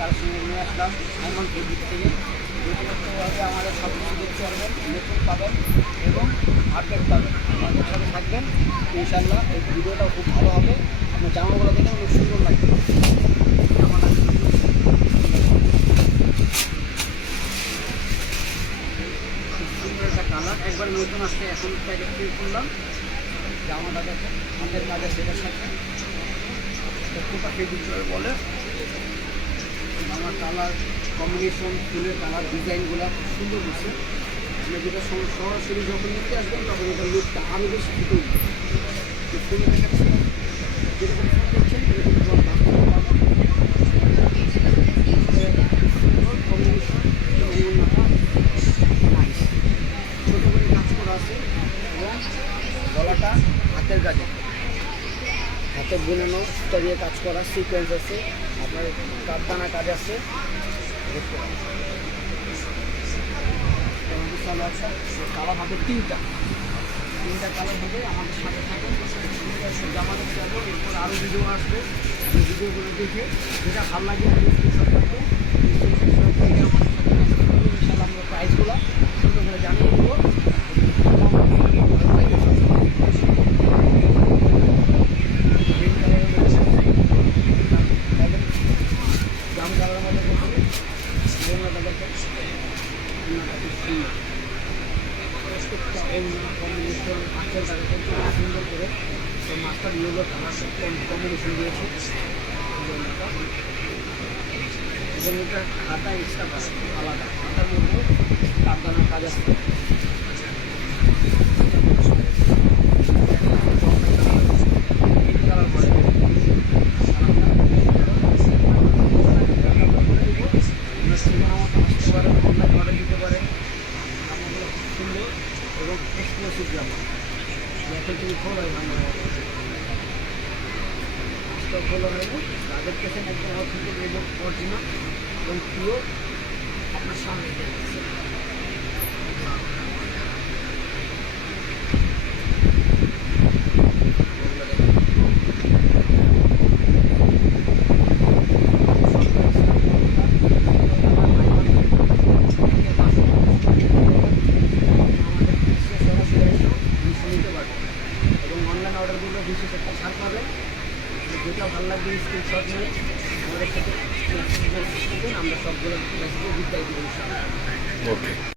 তার সঙ্গে নিয়ে আসলাম এমন দিক থেকে ব্যক্তিগতভাবে আমাদের সব কিছু দেখতে পারবেন, নতুন পাবেন এবং আপডেট পাবেন। আমাদের সাথে থাকবেন, ইনশাল্লাহ এই ভিডিওটা খুব ভালো হবে। আপনার জামাগুলো দেখে খুব সুন্দর লাগবে। জামাটা খুব সুন্দর একটা কালার, একবারে নতুন আসছে, এখন প্যাকেট থেকে করলাম। জামাটা দেখে হাতের কাজে সেটার সাথে প্রত্যেকটা ফেব্রিক বলে আমার কালার কম্বিনেশন, ফুলের কালার ডিজাইনগুলো খুব সুন্দর হচ্ছে। আপনি যেটা সরাসরি যখন নিতে আসবেন তখন এটা লুকটা আরও বেশি ফুটে উঠবে। ফুলে দেখাচ্ছে যেরকম ফুল দেখছেন এরকম তোমার বাস্তবে পাবেন। কম্বিনেশন নাইস, ছোটো করে কাজ করা আছে এবং গলাটা হাতের কাজে, হাতে বুনানো সুতা দিয়ে কাজ করা, সিকোয়েন্স আছে, আপনার কাঠদানা কাজ আছে। দেখতে পাবেন কালার হবে তিনটা কালার হবে। আমাদের সাথে থাকুন, জামা দেখতে যাবো, এরপর আরও ভিডিও আসবে। ভিডিওগুলো দেখে যেটা ভালো লাগে স্ক্রিনশট থাকবে, ইনশাল্লাহ আমরা প্রাইসগুলো সুন্দর করে জানিয়ে দেবো। জাম কালারের মধ্যে প্রত্যেকটা অন্য কম্বিনেশন মাছের কাছে সুন্দর করে মাছটার ইয়েলো কালার কম্বিনেশন দিয়েছে এবং এটা হাতা এক্সট্রা আলাদা, হাতার মধ্যে কাঠদানার কাজ আসছে। কালার করে অনলাইন অর্ডার দিতে পারেন। আমাদের সুন্দর এবং এক্সক্লুসিভ জামা এখন তুমি খোলো খোলো হয়নি, তাদের কাছে একদম অথেন্টিক এবং অরিজিনাল এবং পিওর আপনার সামনে দেখতেছে। এবং অনলাইন অর্ডারগুলো বিশেষ একটা ছাড় পাবেন। যেটা ভালো লাগবে স্ক্রিনশট নিয়ে আমাদের সাথে আমরা সবগুলো বিদ্যায় দিব। ওকে।